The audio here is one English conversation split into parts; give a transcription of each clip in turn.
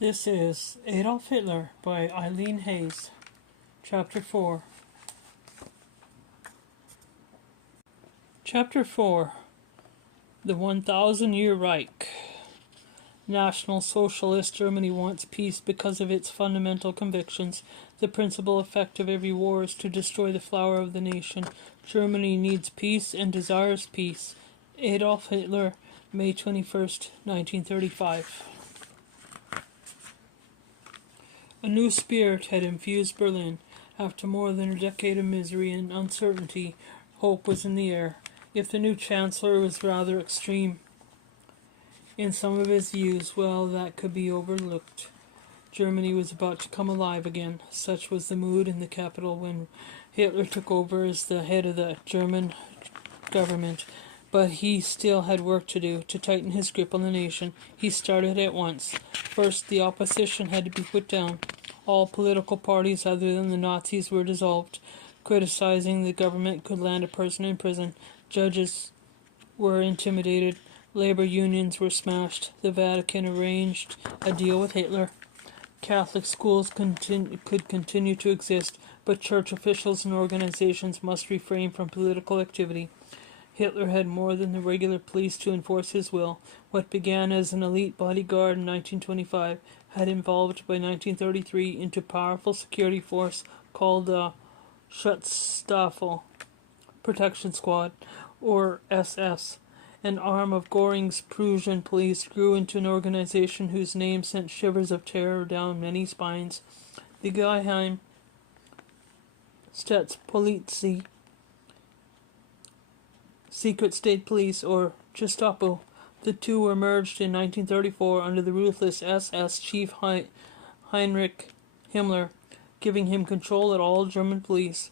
This is Adolf Hitler by Eileen Hayes, Chapter 4. Chapter 4. The 1,000-Year Reich. National Socialist Germany wants peace because of its fundamental convictions. The principal effect of every war is to destroy the flower of the nation. Germany needs peace and desires peace. Adolf Hitler, May 21st, 1935. A new spirit had infused Berlin. After more than a decade of misery and uncertainty, hope was in the air. If the new chancellor was rather extreme in some of his views, well, that could be overlooked. Germany was about to come alive again. Such was the mood in the capital when Hitler took over as the head of the German government. But he still had work to do to tighten his grip on the nation. He started at once. First, the opposition had to be put down. All political parties other than the Nazis were dissolved. Criticizing the government could land a person in prison. Judges were intimidated. Labor unions were smashed. The Vatican arranged a deal with Hitler. Catholic schools could continue to exist, but church officials and organizations must refrain from political activity. Hitler had more than the regular police to enforce his will. What began as an elite bodyguard in 1925 had evolved by 1933 into a powerful security force called the Schutzstaffel Protection Squad, or SS. An arm of Göring's Prussian police grew into an organization whose name sent shivers of terror down many spines. The Geheim Staatspolizei, Secret State Police, or Gestapo. The two were merged in 1934 under the ruthless SS chief Heinrich Himmler, giving him control at all German police.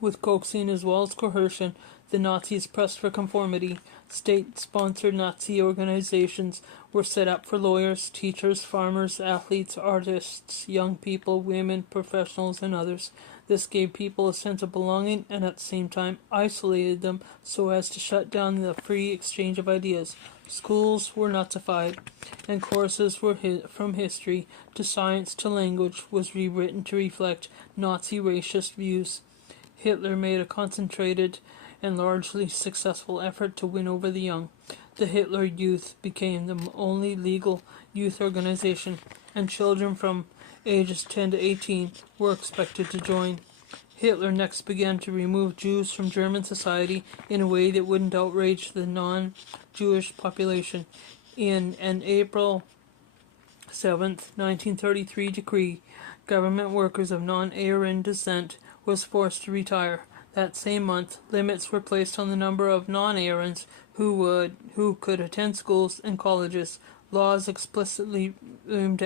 With coaxing as well as coercion, the Nazis pressed for conformity. State-sponsored Nazi organizations were set up for lawyers, teachers, farmers, athletes, artists, young people, women, professionals, and others. This gave people a sense of belonging and at the same time isolated them so as to shut down the free exchange of ideas. Schools were Nazified, and courses were from history to science to language was rewritten to reflect Nazi racist views. Hitler made a concentrated and largely successful effort to win over the young. The Hitler Youth became the only legal youth organization, and children from ages 10 to 18 were expected to join. Hitler next began to remove Jews from German society in a way that wouldn't outrage the non-Jewish population. In an April 7th, 1933 decree, government workers of non-Aryan descent was forced to retire. That same month, limits were placed on the number of non-Aryans who could attend schools and colleges. Laws explicitly aimed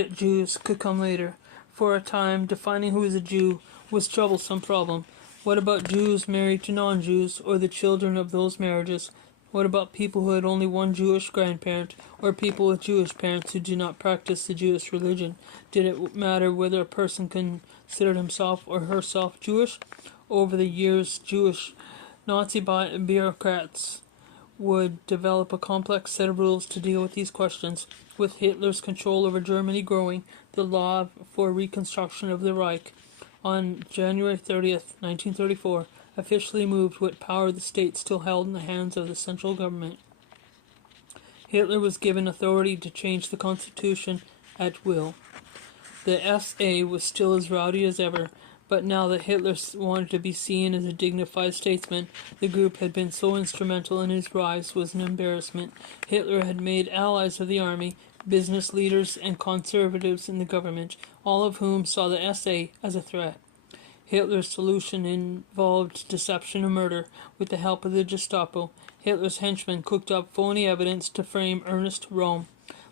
at Jews could come later. For a time, defining who is a Jew was a troublesome problem. What about Jews married to non-Jews, or the children of those marriages? What about people who had only one Jewish grandparent, or people with Jewish parents who do not practice the Jewish religion? Did it matter whether a person considered himself or herself Jewish? Over the years, Jewish Nazi bureaucrats would develop a complex set of rules to deal with these questions. With Hitler's control over Germany growing, the law for reconstruction of the Reich on January 30th, 1934, officially moved what power the state still held in the hands of the central government. Hitler was given authority to change the constitution at will. The SA was still as rowdy as ever, but now that Hitler wanted to be seen as a dignified statesman, the group had been so instrumental in his rise was an embarrassment. Hitler had made allies of the army, business leaders, and conservatives in the government, all of whom saw the SA as a threat. Hitler's solution involved deception and murder. With the help of the Gestapo, Hitler's henchmen cooked up phony evidence to frame Ernst Röhm,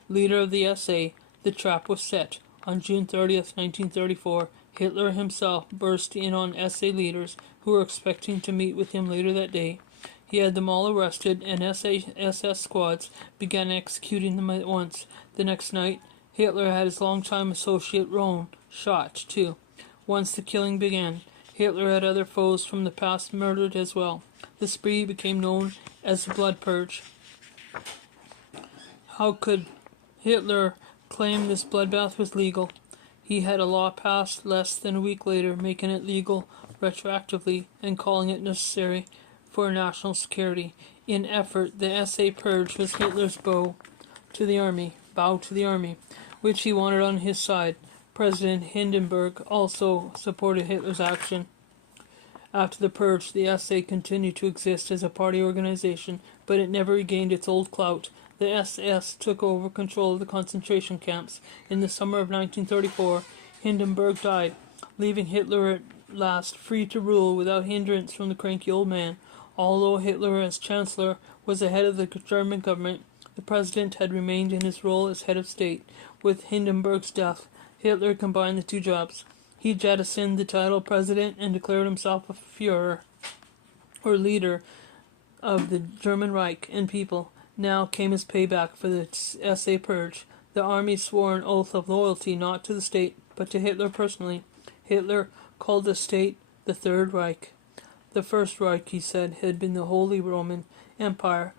leader of the SA. The trap was set. On June 30th, 1934, Hitler himself burst in on SA leaders who were expecting to meet with him later that day. He had them all arrested, and SS squads began executing them at once. The next night, Hitler had his longtime associate Röhm shot, too. Once the killing began, Hitler had other foes from the past murdered as well. The spree became known as the Blood Purge. How could Hitler claimed this bloodbath was legal. He had a law passed less than a week later, making it legal retroactively and calling it necessary for national security. In effort, the SA purge was Hitler's bow to the army, which he wanted on his side. President Hindenburg also supported Hitler's action. After the purge, the SA continued to exist as a party organization, but it never regained its old clout. The SS took over control of the concentration camps. In the summer of 1934, Hindenburg died, leaving Hitler at last free to rule without hindrance from the cranky old man. Although Hitler, as Chancellor, was the head of the German government, the president had remained in his role as head of state. With Hindenburg's death, Hitler combined the two jobs. He jettisoned the title president and declared himself a Führer, or leader, of the German Reich and people. Now came his payback for the SA purge. The army swore an oath of loyalty not to the state, but to Hitler personally. Hitler called the state the Third Reich. The First Reich, he said, had been the Holy Roman Empire,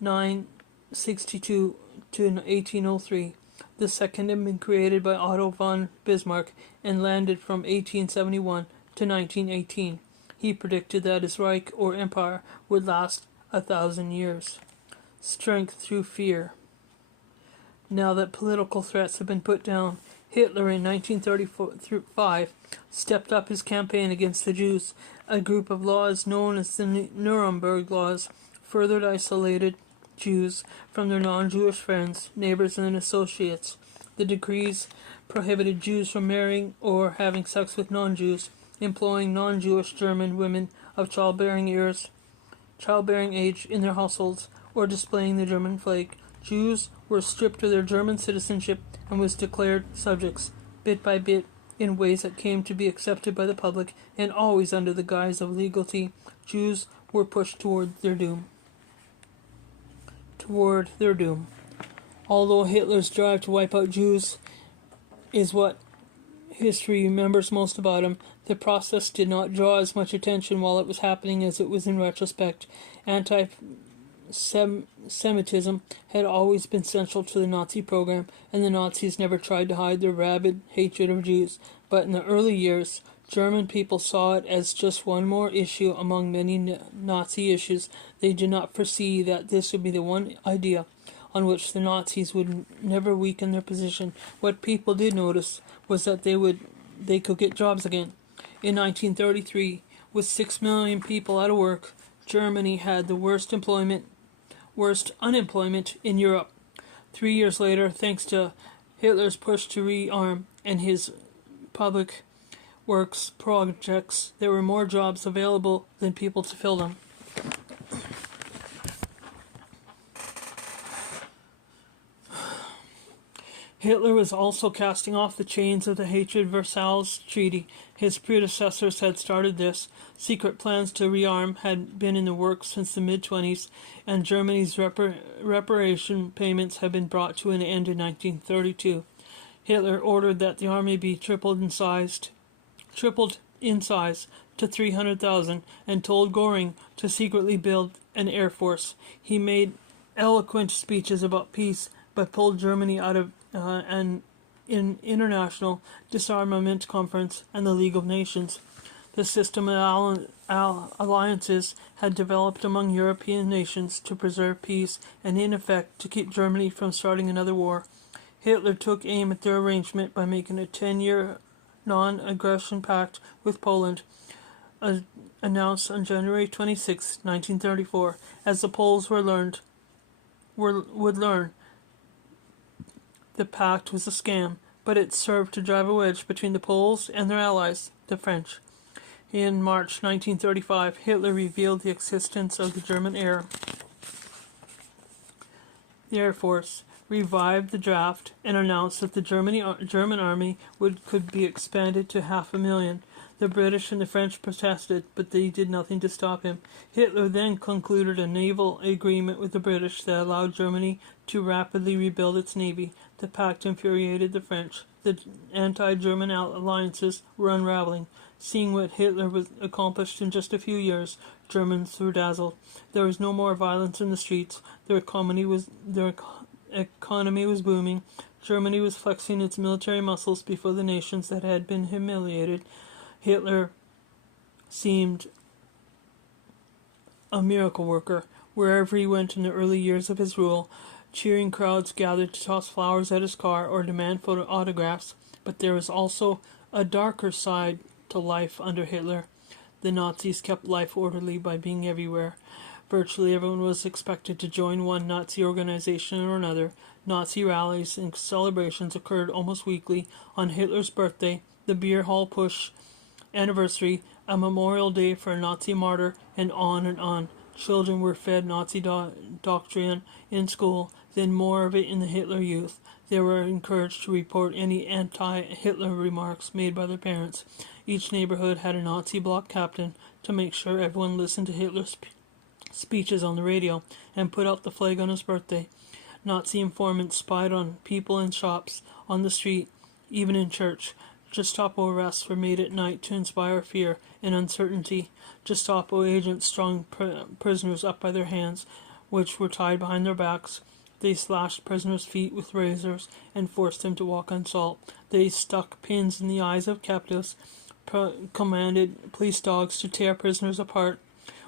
962 to 1803. The second had been created by Otto von Bismarck and landed from 1871 to 1918. He predicted that his Reich, or empire, would last 1,000 years. Strength through fear. Now that political threats have been put down, Hitler in 1935 stepped up his campaign against the Jews. A group of laws known as the Nuremberg Laws further isolated Jews from their non-Jewish friends, neighbors, and associates. The decrees prohibited Jews from marrying or having sex with non-Jews, employing non-Jewish German women of childbearing age in their households, or displaying the German flag. Jews were stripped of their German citizenship and was declared subjects, bit by bit, in ways that came to be accepted by the public, and always under the guise of legality. Jews were pushed toward their doom. Although Hitler's drive to wipe out Jews is what history remembers most about him, the process did not draw as much attention while it was happening as it was in retrospect. Anti-Semitism had always been central to the Nazi program, and the Nazis never tried to hide their rabid hatred of Jews. But in the early years, German people saw it as just one more issue among many Nazi issues. They did not foresee that this would be the one idea on which the Nazis would never weaken their position. What people did notice was that they could get jobs again. In 1933, with 6 million people out of work, Germany had the worst unemployment in Europe. 3 years later, thanks to Hitler's push to rearm and his public works projects, there were more jobs available than people to fill them. Hitler was also casting off the chains of the hatred Versailles Treaty. His predecessors had started this. Secret plans to rearm had been in the works since the mid-20s, and Germany's reparation payments had been brought to an end in 1932. Hitler ordered that the army be tripled in size to 300,000 and told Göring to secretly build an air force. He made eloquent speeches about peace, but pulled Germany out of an international disarmament conference and the League of Nations. The system of alliances had developed among European nations to preserve peace and, in effect, to keep Germany from starting another war. Hitler took aim at their arrangement by making a 10-year non-aggression pact with Poland, announced on January 26, 1934. As the Poles would learn, the pact was a scam, but it served to drive a wedge between the Poles and their allies, the French. In March 1935, Hitler revealed the existence of the German Air Force, revived the draft, and announced that the German army could be expanded to 500,000. The British and the French protested, but they did nothing to stop him. Hitler then concluded a naval agreement with the British that allowed Germany to rapidly rebuild its navy. The pact infuriated the French. The anti-German alliances were unraveling. Seeing what Hitler was accomplished in just a few years, Germans were dazzled. There was no more violence in the streets. Their economy was economy was booming. Germany was flexing its military muscles before the nations that had been humiliated. Hitler seemed a miracle worker. Wherever he went in the early years of his rule, cheering crowds gathered to toss flowers at his car or demand photo autographs. But there was also a darker side to life under Hitler. The Nazis kept life orderly by being everywhere. Virtually everyone was expected to join one Nazi organization or another. Nazi rallies and celebrations occurred almost weekly. On Hitler's birthday, the beer hall push anniversary, a memorial day for a Nazi martyr, and on and on. Children were fed Nazi doctrine in school, then more of it in the Hitler Youth. They were encouraged to report any anti-Hitler remarks made by their parents. Each neighborhood had a Nazi block captain to make sure everyone listened to Hitler's speeches on the radio and put out the flag on his birthday. Nazi informants spied on people in shops, on the street, even in church. Gestapo arrests were made at night to inspire fear and uncertainty. Gestapo agents strung prisoners up by their hands, which were tied behind their backs. They slashed prisoners' feet with razors and forced them to walk on salt. They stuck pins in the eyes of captives, commanded police dogs to tear prisoners apart,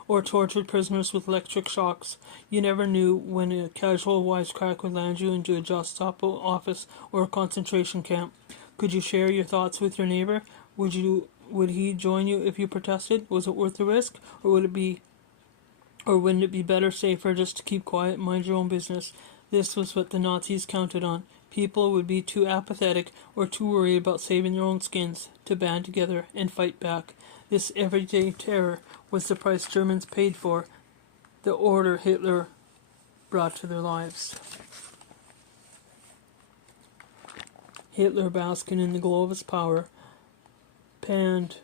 or tortured prisoners with electric shocks. You never knew when a casual wisecrack would land you into a Gestapo office or a concentration camp. Could you share your thoughts with your neighbor? Would he join you if you protested? Was it worth the risk, or wouldn't it be better, safer, just to keep quiet and mind your own business? This was what the Nazis counted on. People would be too apathetic or too worried about saving their own skins to band together and fight back. This everyday terror was the price Germans paid for the order Hitler brought to their lives. Hitler, basking in the glow of his power, panned.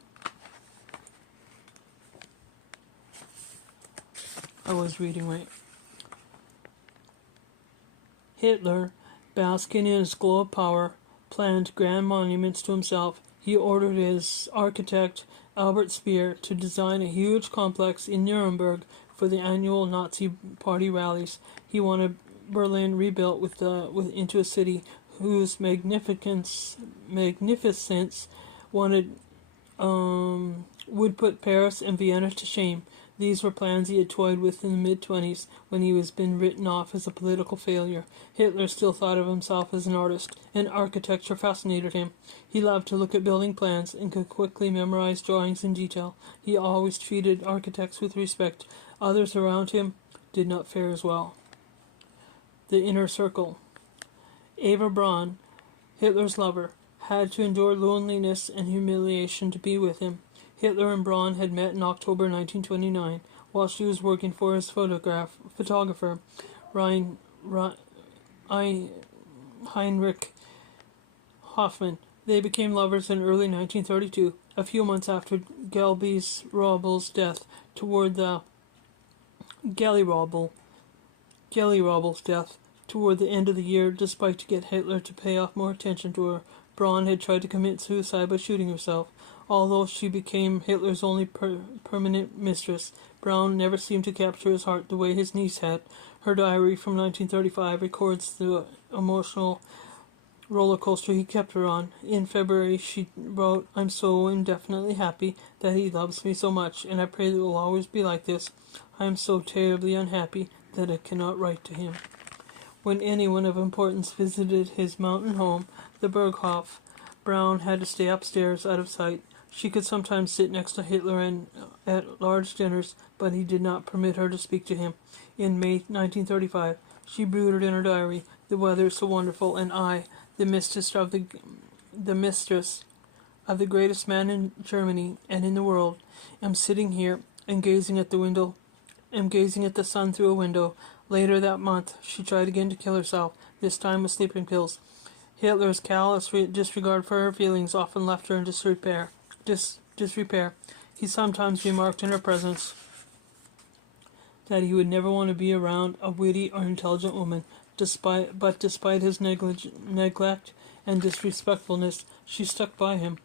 I was reading right. Hitler, basking in his glow of power, planned grand monuments to himself. He ordered his architect, Albert Speer, to design a huge complex in Nuremberg for the annual Nazi party rallies. He wanted Berlin rebuilt into a city whose magnificence would put Paris and Vienna to shame. These were plans he had toyed with in the mid-20s when he was been written off as a political failure. Hitler still thought of himself as an artist, and architecture fascinated him. He loved to look at building plans and could quickly memorize drawings in detail. He always treated architects with respect. Others around him did not fare as well. The inner circle. Eva Braun, Hitler's lover, had to endure loneliness and humiliation to be with him. Hitler and Braun had met in October 1929 while she was working for his photographer, Heinrich Hoffmann. They became lovers in early 1932, a few months after Gelby-Robbel's death. Toward the end of the year, despite to get Hitler to pay off more attention to her, Braun had tried to commit suicide by shooting herself. Although she became Hitler's only permanent mistress, Braun never seemed to capture his heart the way his niece had. Her diary from 1935 records the emotional roller coaster he kept her on. In February, she wrote, "I'm so indefinitely happy that he loves me so much, and I pray that it will always be like this. I am so terribly unhappy that I cannot write to him." When anyone of importance visited his mountain home, the Berghof, Braun had to stay upstairs out of sight. She could sometimes sit next to Hitler at large dinners, but he did not permit her to speak to him. In May 1935, she brooded in her diary, "The weather is so wonderful, and I, the mistress of the greatest man in Germany and in the world, am sitting here and gazing at the sun through a window." Later that month, she tried again to kill herself, this time with sleeping pills. Hitler's callous disregard for her feelings often left her in disrepair. He sometimes remarked in her presence that he would never want to be around a witty or intelligent woman. Despite his neglect and disrespectfulness, she stuck by him.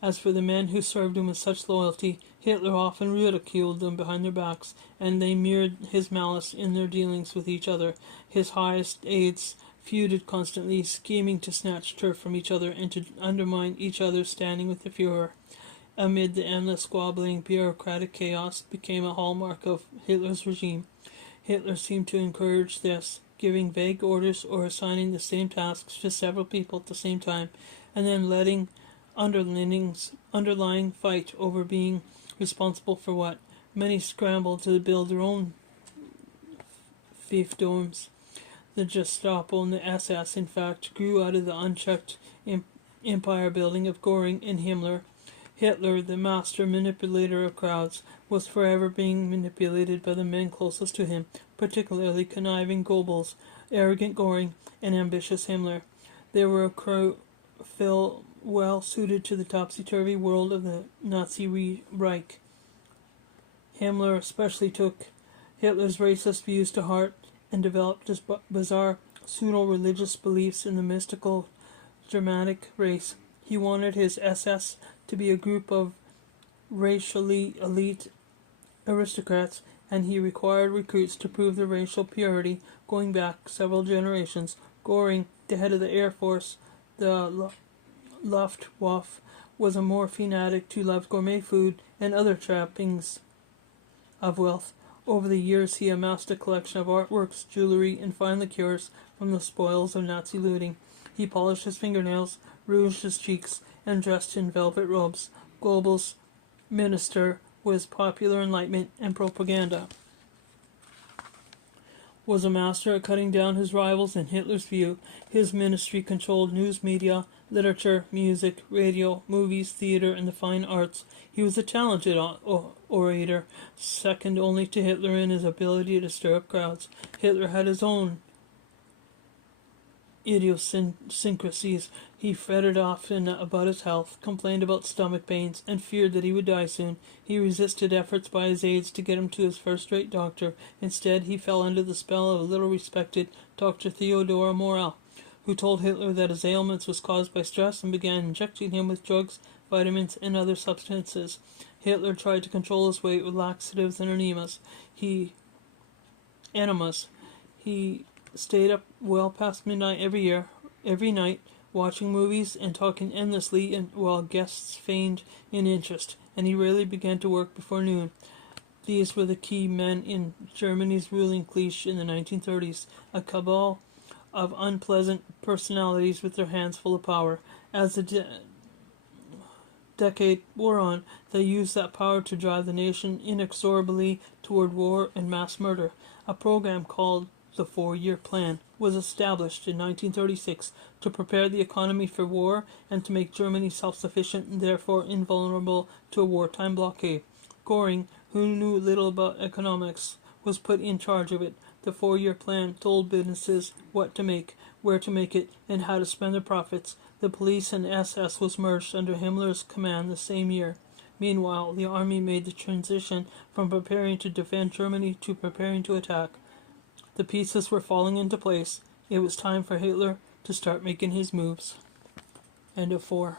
As for the men who served him with such loyalty, Hitler often ridiculed them behind their backs, and they mirrored his malice in their dealings with each other. His highest aides feuded constantly, scheming to snatch turf from each other and to undermine each other's standing with the Fuhrer. Amid the endless squabbling, bureaucratic chaos became a hallmark of Hitler's regime. Hitler seemed to encourage this, giving vague orders or assigning the same tasks to several people at the same time, and then letting underlying fight over being responsible for what. Many scrambled to build their own fiefdoms. The Gestapo and the SS, in fact, grew out of the unchecked empire building of Göring and Himmler. Hitler, the master manipulator of crowds, was forever being manipulated by the men closest to him, particularly conniving Goebbels, arrogant Göring, and ambitious Himmler. They were a crew well suited to the topsy-turvy world of the Nazi Reich. Himmler especially took Hitler's racist views to heart and developed his bizarre pseudo-religious beliefs in the mystical Germanic race. He wanted his SS to be a group of racially elite aristocrats, and he required recruits to prove their racial purity going back several generations. Göring, the head of the Air Force, the Luftwaffe, was a morphine addict who loved gourmet food and other trappings of wealth. Over the years, he amassed a collection of artworks, jewelry, and fine liqueurs from the spoils of Nazi looting. He polished his fingernails, rouged his cheeks, and dressed in velvet robes. Goebbels' minister was popular enlightenment and propaganda. Was a master at cutting down his rivals in Hitler's view. His ministry controlled news media, literature, music, radio, movies, theater, and the fine arts. He was a talented orator, second only to Hitler in his ability to stir up crowds. Hitler had his own idiosyncrasies. He fretted often about his health, complained about stomach pains, and feared that he would die soon. He resisted efforts by his aides to get him to his first-rate doctor. Instead, he fell under the spell of a little-respected Dr. Theodor Morel, who told Hitler that his ailments was caused by stress and began injecting him with drugs, vitamins, and other substances. Hitler tried to control his weight with laxatives and enemas. He stayed up well past midnight every night, watching movies and talking endlessly while guests feigned an interest, and he rarely began to work before noon. These were the key men in Germany's ruling clique in the 1930s, a cabal of unpleasant personalities with their hands full of power. As the decade wore on, they used that power to drive the nation inexorably toward war and mass murder. A program called the 4-Year Plan was established in 1936 to prepare the economy for war and to make Germany self-sufficient and therefore invulnerable to a wartime blockade. Göring, who knew little about economics, was put in charge of it. The 4-Year Plan told businesses what to make, where to make it, and how to spend their profits. The police and SS was merged under Himmler's command the same year. Meanwhile, the army made the transition from preparing to defend Germany to preparing to attack. The pieces were falling into place. It was time for Hitler to start making his moves. End of 4.